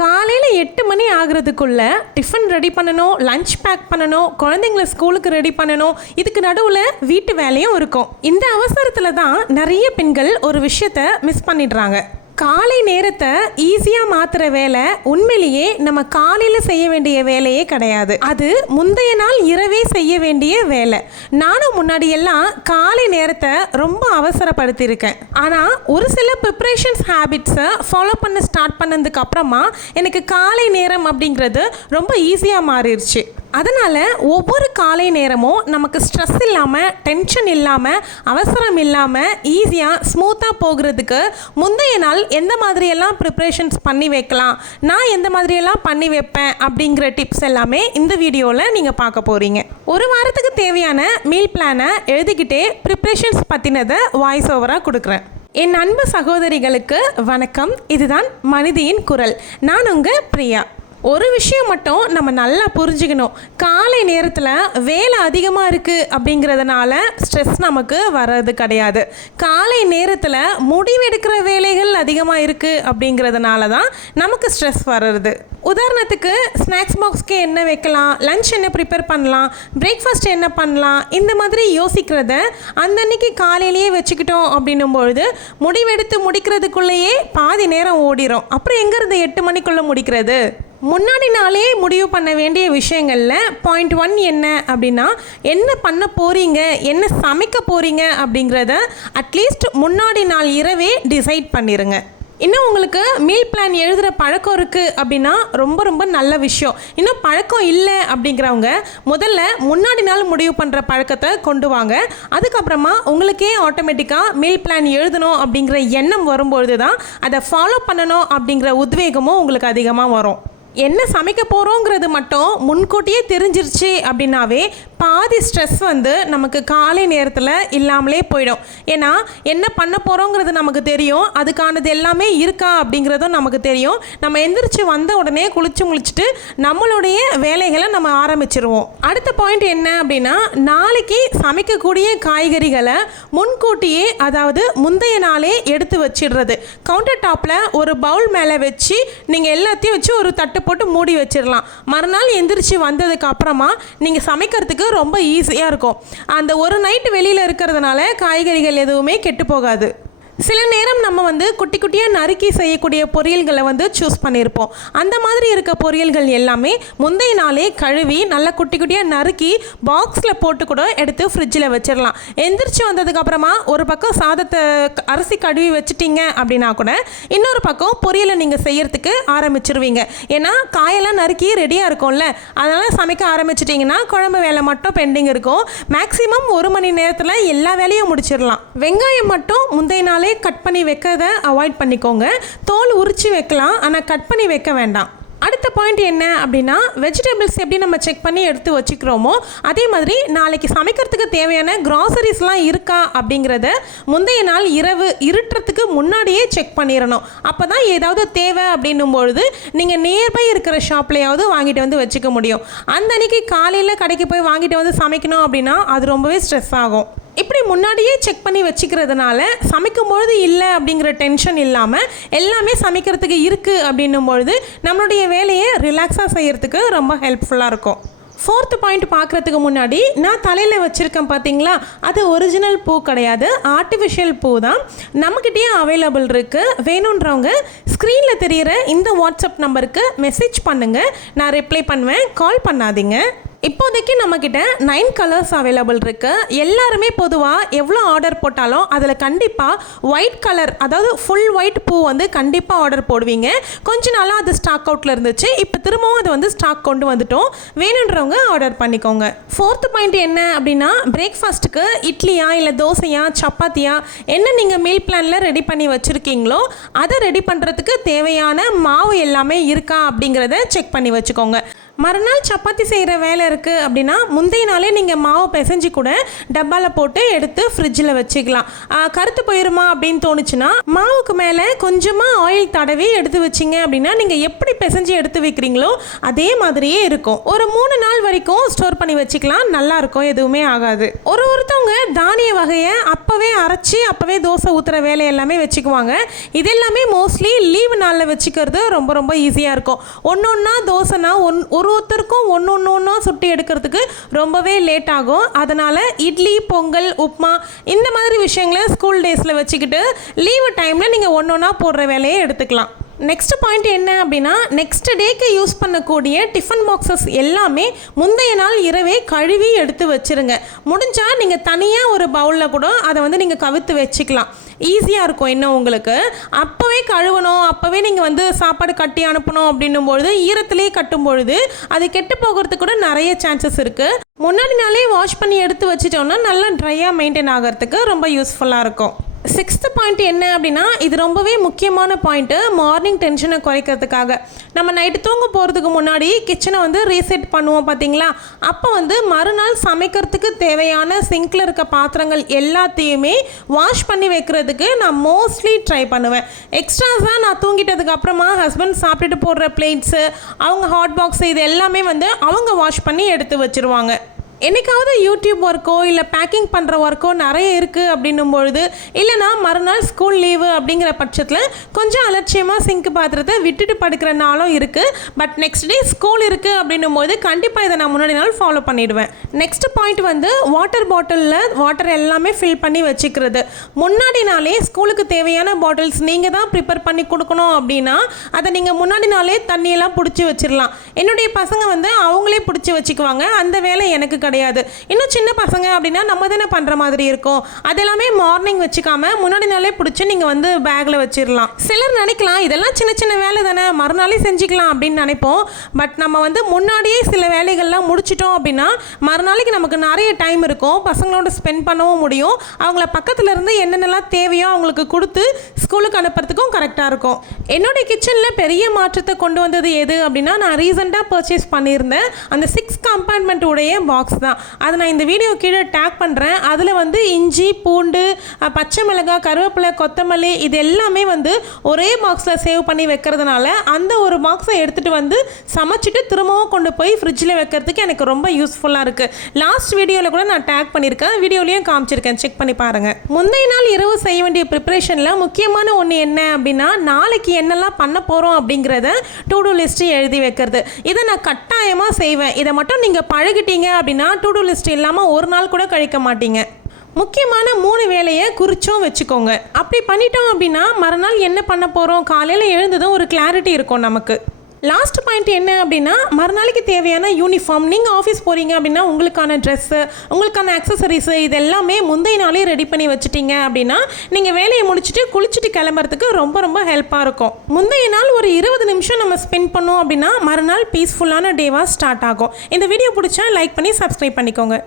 காலையில் 8 மணி ஆகிறதுக்குள்ளே tiffin ready பண்ணணும், lunch back பண்ணணும், குழந்தைங்கள ஸ்கூலுக்கு ரெடி பண்ணணும். இதுக்கு நடுவில் வீட்டு வேலையும் இருக்கும். இந்த அவசரத்தில் தான் நிறைய பெண்கள் ஒரு விஷயத்தை மிஸ் பண்ணிடுறாங்க. காலை நேரத்தை ஈஸியாக மாற்றுற வேலை உண்மையிலேயே நம்ம காலையில் செய்ய வேண்டிய வேலையே கிடையாது. அது முந்தைய நாள் இரவே செய்ய வேண்டிய வேலை. நானும் முன்னாடியெல்லாம் காலை நேரத்தை ரொம்ப அவசரப்படுத்தியிருக்கேன். ஆனால் ஒரு சில ப்ரிப்ரேஷன்ஸ் ஹேபிட்ஸை ஃபாலோ பண்ண ஸ்டார்ட் பண்ணதுக்கு அப்புறமா எனக்கு காலை நேரம் அப்படிங்கிறது ரொம்ப ஈஸியாக மாறிடுச்சு. அதனால் ஒவ்வொரு காலை நேரமும் நமக்கு ஸ்ட்ரெஸ் இல்லாமல், டென்ஷன் இல்லாமல், அவசரம் இல்லாமல் ஈஸியாக ஸ்மூத்தாக போகிறதுக்கு முந்தைய நாள் எந்த மாதிரியெல்லாம் ப்ரிப்ரேஷன்ஸ் பண்ணி வைக்கலாம், நான் எந்த மாதிரியெல்லாம் பண்ணி வைப்பேன் அப்படிங்கிற டிப்ஸ் எல்லாமே இந்த வீடியோவில் நீங்கள் பார்க்க போகிறீங்க. ஒரு வாரத்துக்கு தேவையான மீல் பிளானை எழுதிக்கிட்டே ப்ரிப்ரேஷன்ஸ் பற்றினதை வாய்ஸ் ஓவராக கொடுக்குறேன். என் அன்பு சகோதரிகளுக்கு வணக்கம். இதுதான் மனிதியின் குரல். நான் உங்கள் பிரியா. ஒரு விஷயம் மட்டும் நம்ம நல்லா புரிஞ்சுக்கணும். காலை நேரத்தில் வேலை அதிகமாக இருக்குது அப்படிங்கிறதுனால ஸ்ட்ரெஸ் நமக்கு வர்றது கிடையாது. காலை நேரத்தில் முடிவெடுக்கிற வேலைகள் அதிகமாக இருக்குது அப்படிங்கிறதுனால தான் நமக்கு ஸ்ட்ரெஸ் வர்றது. உதாரணத்துக்கு ஸ்நாக்ஸ் பாக்ஸ்க்கு என்ன வைக்கலாம், லஞ்ச் என்ன ப்ரிப்பேர் பண்ணலாம், பிரேக்ஃபாஸ்ட் என்ன பண்ணலாம், இந்த மாதிரி யோசிக்கிறத அன்னன்னைக்கு காலையிலேயே வச்சுக்கிட்டோம் அப்படின்னும்பொழுது முடிவெடுத்து முடிக்கிறதுக்குள்ளேயே பாதி நேரம் ஓடிடும். அப்புறம் எங்கேருந்து 8 மணிக்குள்ளே முடிக்கிறது? முன்னாடி நாளே முடிவு பண்ண வேண்டிய விஷயங்களில் பாயிண்ட் 1 என்ன அப்படின்னா, என்ன பண்ண போகிறீங்க, என்ன சமைக்க போகிறீங்க அப்படிங்கிறத அட்லீஸ்ட் முன்னாடி நாள் இரவே டிசைட் பண்ணிடுங்க. இன்னும் உங்களுக்கு மீல் பிளான் எழுதுகிற பழக்கம் இருக்குது அப்படின்னா ரொம்ப ரொம்ப நல்ல விஷயம். இன்னும் பழக்கம் இல்லை அப்படிங்கிறவங்க முதல்ல முன்னாடி நாள் முடிவு பண்ணுற பழக்கத்தை கொண்டு வாங்க. அதுக்கப்புறமா உங்களுக்கே ஆட்டோமேட்டிக்காக மீல் பிளான் எழுதணும் அப்படிங்கிற எண்ணம் வரும்பொழுது தான் அதை ஃபாலோ பண்ணணும் அப்படிங்கிற உத்வேகமும் உங்களுக்கு அதிகமாக வரும். என்ன சமைக்க போகிறோங்கிறது மட்டும் முன்கூட்டியே தெரிஞ்சிருச்சு அப்படின்னாவே பாதி ஸ்ட்ரெஸ் நமக்கு காலை நேரத்தில் இல்லாமலே போயிடும். ஏன்னா என்ன பண்ண போகிறோங்கிறது நமக்கு தெரியும், அதுக்கானது எல்லாமே இருக்கா அப்படிங்கிறதும் நமக்கு தெரியும். நம்ம எந்திரிச்சு வந்த உடனே குளிச்சு முழிச்சிட்டு நம்மளுடைய வேலைகளை நம்ம ஆரம்பிச்சிருவோம். அடுத்த பாயிண்ட் என்ன அப்படின்னா, நாளைக்கு சமைக்கக்கூடிய காய்கறிகளை முன்கூட்டியே, அதாவது முந்தைய நாளே எடுத்து வச்சிடுறது. கவுண்டர் டாப்பில் ஒரு பவுல் மேலே வச்சு நீங்கள் எல்லாத்தையும் வச்சு ஒரு தட்டு போட்டு மூடி வச்சிடலாம். மறுநாள் எந்திரிச்சு வந்ததுக்கு அப்புறமா நீங்கள் சமைக்கிறதுக்கு ரொம்ப ஈஸியாக இருக்கும். அந்த ஒரு நைட்டு வெளியில் இருக்கிறதுனால காய்கறிகள் எதுவுமே கெட்டு போகாது. சில நேரம் நம்ம குட்டி குட்டியாக நறுக்கி செய்யக்கூடிய பொரியல்களை சூஸ் பண்ணியிருப்போம். அந்த மாதிரி இருக்க பொரியல்கள் எல்லாமே முந்தைய நாளே கழுவி நல்லா குட்டி குட்டியாக நறுக்கி பாக்ஸில் போட்டு கூட எடுத்து ஃப்ரிட்ஜில் வச்சிடலாம். எந்திரிச்சு வந்ததுக்கப்புறமா ஒரு பக்கம் சாதத்தை அரிசி கழுவி வச்சுட்டிங்க அப்படின்னா கூட இன்னொரு பக்கம் பொரியலை நீங்கள் செய்யறதுக்கு ஆரம்பிச்சிருவீங்க. ஏன்னா காயெல்லாம் நறுக்கி ரெடியாக இருக்கும்ல, அதனால் சமைக்க ஆரம்பிச்சிட்டிங்கன்னா குழம்பு வேலை மட்டும் பெண்டிங் இருக்கும். மேக்ஸிமம் 1 மணி நேரத்தில் எல்லா வேலையும் முடிச்சிடலாம். வெங்காயம் மட்டும் முந்தைய நாளே கட் பண்ணி வைக்கிறத அவாய்ட் பண்ணிக்கோங்க. தோல் உரிச்சு வைக்கலாம், ஆனால் கட் பண்ணி வைக்க வேண்டாம். அடுத்த பாயிண்ட் என்ன அப்படின்னா, வெஜிடபிள்ஸ் எப்படி நம்ம செக் பண்ணி எடுத்து வச்சுக்கிறோமோ அதே மாதிரி நாளைக்கு சமைக்கிறதுக்கு தேவையான கிராசரிஸ்லாம் இருக்கா அப்படிங்கிறத முந்தைய நாள் இரவு இருட்டுறதுக்கு முன்னாடியே செக் பண்ணிடணும். அப்போ தான் ஏதாவது தேவை அப்படின்னும் பொழுது நீங்கள் நியர்பை இருக்கிற ஷாப்லையாவது வாங்கிட்டு வந்து வச்சுக்க முடியும். அந்த அன்றைக்கி காலையில் கடைக்கு போய் வாங்கிட்டு வந்து சமைக்கணும் அப்படின்னா அது ரொம்பவே ஸ்ட்ரெஸ் ஆகும். இப்படி முன்னாடியே செக் பண்ணி வச்சுக்கிறதுனால சமைக்கும்பொழுது இல்லை அப்படிங்கிற டென்ஷன் இல்லாமல் எல்லாமே சமைக்கிறதுக்கு இருக்குது அப்படின்னும் பொழுது நம்மளுடைய வேலையை ரிலாக்ஸாக செய்கிறதுக்கு ரொம்ப ஹெல்ப்ஃபுல்லாக இருக்கும். 4th பாயிண்ட் பார்க்குறதுக்கு முன்னாடி நான் தலையில் வச்சுருக்கேன் பார்த்தீங்களா, அது ஒரிஜினல் பூ கிடையாது, ஆர்டிஃபிஷியல் பூ தான். நம்மக்கிட்டேயே அவைலபிள் இருக்குது. வேணுன்றவங்க ஸ்க்ரீனில் தெரிகிற இந்த வாட்ஸ்அப் நம்பருக்கு மெசேஜ் பண்ணுங்கள், நான் ரிப்ளை பண்ணுவேன். கால் பண்ணாதீங்க. இப்போதைக்கு நம்மக்கிட்ட 9 கலர்ஸ் அவைலபிள் இருக்குது. எல்லாருமே பொதுவாக எவ்வளோ ஆர்டர் போட்டாலும் அதில் கண்டிப்பாக ஒயிட் கலர், அதாவது ஃபுல் ஒயிட் பூ கண்டிப்பாக ஆர்டர் போடுவீங்க. கொஞ்ச நாளாக அது ஸ்டாக் அவுட்டில் இருந்துச்சு, இப்போ திரும்பவும் அது ஸ்டாக் கொண்டு வந்துட்டோம். வேணுன்றவங்க ஆர்டர் பண்ணிக்கோங்க. 4th பாயிண்ட் என்ன அப்படின்னா, பிரேக்ஃபாஸ்ட்டுக்கு இட்லியா இல்லை தோசையா சப்பாத்தியா என்ன நீங்கள் மீல் பிளானில் ரெடி பண்ணி வச்சுருக்கீங்களோ அதை ரெடி பண்ணுறதுக்கு தேவையான மாவு எல்லாமே இருக்கா அப்படிங்கிறத செக் பண்ணி வச்சுக்கோங்க. மறுநாள் சப்பாத்தி செய்கிற வேலை இருக்குது அப்படின்னா முந்தைய நாளே நீங்கள் மாவு பிசைஞ்சு கூட டப்பாவில் போட்டு எடுத்து ஃப்ரிட்ஜில் வச்சுக்கலாம். கருத்து போயிருமா அப்படின்னு தோணுச்சுன்னா மாவுக்கு மேலே கொஞ்சமாக ஆயில் தடவி எடுத்து வச்சிங்க அப்படின்னா நீங்கள் எப்படி பிசைஞ்சு எடுத்து வைக்கிறீங்களோ அதே மாதிரியே இருக்கும். ஒரு 3 நாள் வரைக்கும் ஸ்டோர் பண்ணி வச்சுக்கலாம், நல்லாயிருக்கும், எதுவுமே ஆகாது. ஒருத்தவங்க தானிய வகையை அப்போவே அரைச்சி அப்போவே தோசை ஊற்றுற வேலை எல்லாமே வச்சுக்குவாங்க. இது எல்லாமே மோஸ்ட்லி லீவு நாளில் வச்சுக்கிறது ரொம்ப ரொம்ப ஈஸியாக இருக்கும். ஒன்றா தோசைனா ஒருத்தருக்கும் ஒன்றா சுட்டி எடுக்கிறதுக்கு ரொம்பவே லேட் ஆகும். அதனால் இட்லி, பொங்கல், உப்மா இந்த மாதிரி விஷயங்களை ஸ்கூல் டேஸில் வச்சுக்கிட்டு லீவு டைமில் நீங்கள் ஒன்றா போடுற வேலையை எடுத்துக்கலாம். நெக்ஸ்ட் பாயிண்ட் என்ன அப்படின்னா, நெக்ஸ்ட் டேக்கு யூஸ் பண்ணக்கூடிய டிஃபன் பாக்ஸஸ் எல்லாமே முந்தைய நாள் இரவே கழுவி எடுத்து வச்சுருங்க. முடிஞ்சால் நீங்கள் தனியாக ஒரு பவுலில் கூட அதை நீங்கள் கவித்து வச்சுக்கலாம், ஈஸியாக இருக்கும். இன்னும் உங்களுக்கு அப்போவே கழுவணும், அப்போவே நீங்கள் சாப்பாடு கட்டி அனுப்பணும் அப்படின்னும் பொழுது ஈரத்துலேயே கட்டும் பொழுது அது கெட்டு போகிறதுக்கு கூட நிறைய சான்சஸ் இருக்குது. முன்னாடி நாளே வாஷ் பண்ணி எடுத்து வச்சிட்டோம்னா நல்லா ட்ரையாக மெயின்டைன் ஆகிறதுக்கு ரொம்ப யூஸ்ஃபுல்லாக இருக்கும். 6th பாயிண்ட் என்ன அப்படின்னா, இது ரொம்பவே முக்கியமான பாயிண்ட்டு. மார்னிங் டென்ஷனை குறைக்கிறதுக்காக நம்ம நைட்டு தூங்க போகிறதுக்கு முன்னாடி கிச்சனை ரீசெட் பண்ணுவோம் பார்த்தீங்களா? அப்போ மறுநாள் சமைக்கிறதுக்கு தேவையான சிங்கில் இருக்க பாத்திரங்கள் எல்லாத்தையுமே வாஷ் பண்ணி வைக்கிறதுக்கு நான் மோஸ்ட்லி ட்ரை பண்ணுவேன். எக்ஸ்ட்ராஸாக நான் தூங்கிட்டதுக்கு அப்புறமா ஹஸ்பண்ட் சாப்பிட்டுட்டு போடுற பிளேட்ஸு, அவங்க ஹாட் பாக்ஸு, இது எல்லாமே அவங்க வாஷ் பண்ணி எடுத்து வச்சுருவாங்க. என்றைக்காவது யூடியூப் ஒர்க்கோ இல்லை பேக்கிங் பண்ணுற ஒர்க்கோ நிறைய இருக்குது அப்படின்னும் பொழுது, இல்லைனா மறுநாள் ஸ்கூல் லீவு அப்படிங்கிற பட்சத்தில் கொஞ்சம் அலட்சியமாக சிங்க் பாத்திரத்தை விட்டுட்டு படுக்கிற நாளும் இருக்குது. பட் நெக்ஸ்ட் டே ஸ்கூல் இருக்குது அப்படின்னும் போது கண்டிப்பாக இதை நான் முன்னாடி நாள் ஃபாலோ பண்ணிவிடுவேன். நெக்ஸ்ட் பாயிண்ட் வாட்டர் பாட்டிலில் வாட்டர் எல்லாமே ஃபில் பண்ணி வச்சுக்கிறது. முன்னாடி நாளே ஸ்கூலுக்கு தேவையான பாட்டில்ஸ் நீங்கள் தான் ப்ரிப்பேர் பண்ணி கொடுக்கணும் அப்படின்னா அதை நீங்கள் முன்னாடி நாளே தண்ணியெல்லாம் பிடிச்சி வச்சிடலாம். என்னுடைய பசங்க அவங்களே பிடிச்சி வச்சுக்குவாங்க, அந்த வேலை எனக்கு கிடையாது. இன்னும் சின்ன பசங்க அப்படின்னா நம்ம தானே பண்ணுற மாதிரி இருக்கும். அதெல்லாமே மார்னிங் வச்சுக்காம முன்னாடி நாளே பிடிச்சி நீங்கள் பேக்கில் வச்சிடலாம். சிலர் நினைக்கலாம் இதெல்லாம் சின்ன சின்ன வேலை தானே, மறுநாளே செஞ்சுக்கலாம் அப்படின்னு நினைப்போம். பட் நம்ம முன்னாடியே சில வேலைகள்லாம் முடிச்சிட்டோம் அப்படின்னா மறுநாளைக்கு நமக்கு நிறைய டைம் இருக்கும், பசங்களோட ஸ்பெண்ட் பண்ணவும் முடியும். அவங்கள பக்கத்தில் இருந்து என்னென்னலாம் தேவையோ அவங்களுக்கு கொடுத்து ஸ்கூலுக்கு அனுப்புறதுக்கும் கரெக்டாக இருக்கும். என்னுடைய கிச்சனில் பெரிய மாற்றத்தை கொண்டு வந்தது எது அப்படின்னா, நான் ரீசெண்டாக பர்ச்சேஸ் பண்ணியிருந்தேன் அந்த 6 கம்பார்ட்மெண்ட் உடைய பாக்ஸ் தான். அதை நான் இந்த வீடியோ கீழே டேக் பண்ணுறேன். அதில் இஞ்சி, பூண்டு, பச்சை மிளகாய், கருவேப்பிலை, கொத்தமல்லி இது எல்லாமே ஒரே பாக்ஸில் சேவ் பண்ணி வைக்கிறதுனால அந்த ஒரு பாக்ஸை எடுத்துகிட்டு சமைச்சிட்டு திரும்பவும் கொண்டு போய் ஃப்ரிட்ஜில் வைக்கிறதுக்கு எனக்கு ரொம்ப யூஸ்ஃபுல்லாக இருக்குது. லாஸ்ட் வீடியோவில் கூட நான் டேக் பண்ணியிருக்கேன், வீடியோலையும் காமிச்சிருக்கேன், செக் பண்ணி பாருங்கள். முந்தைய நாள் இரவு செய்ய வேண்டிய ப்ரிப்பரேஷனில் முக்கியமான ஒன்று என்ன அப்படின்னா, நாளைக்கு என்னெல்லாம் பண்ண போகிறோம் அப்படிங்கிறத டு டூ லிஸ்ட்டு எழுதி வைக்கிறது. இதை நான் கட்டாயமாக செய்வேன். இதை மட்டும் நீங்கள் பழகிட்டீங்க அப்படின்னா டு டூ லிஸ்ட் இல்லாமல் ஒரு நாள் கூட கழிக்க மாட்டீங்க. முக்கியமான 3 வேலையை குறிச்சும் வச்சுக்கோங்க. அப்படி பண்ணிட்டோம் அப்படின்னா மறுநாள் என்ன பண்ண போகிறோம் காலையில் எழுந்ததும் ஒரு கிளாரிட்டி இருக்கும் நமக்கு. லாஸ்ட் பாயிண்ட் என்ன அப்படின்னா, மறுநாளைக்கு தேவையான யூனிஃபார்ம், நீங்கள் ஆஃபீஸ் போகிறீங்க அப்படின்னா உங்களுக்கான ட்ரெஸ்ஸு, உங்களுக்கான அக்சசரிஸு இது எல்லாமே முந்தைய நாளே ரெடி பண்ணி வச்சுட்டீங்க அப்படின்னா நீங்கள் வேலையை முடிச்சுட்டு குளிச்சுட்டு கிளம்புறதுக்கு ரொம்ப ரொம்ப ஹெல்ப்பாக இருக்கும். முந்தைய நாள் ஒரு 20 நிமிஷம் நம்ம ஸ்பெண்ட் பண்ணோம் அப்படின்னா மறுநாள் பீஸ்ஃபுல்லான டேவாக ஸ்டார்ட் ஆகும். இந்த வீடியோ பிடிச்சா லைக் பண்ணி சப்ஸ்கிரைப் பண்ணிக்கோங்க.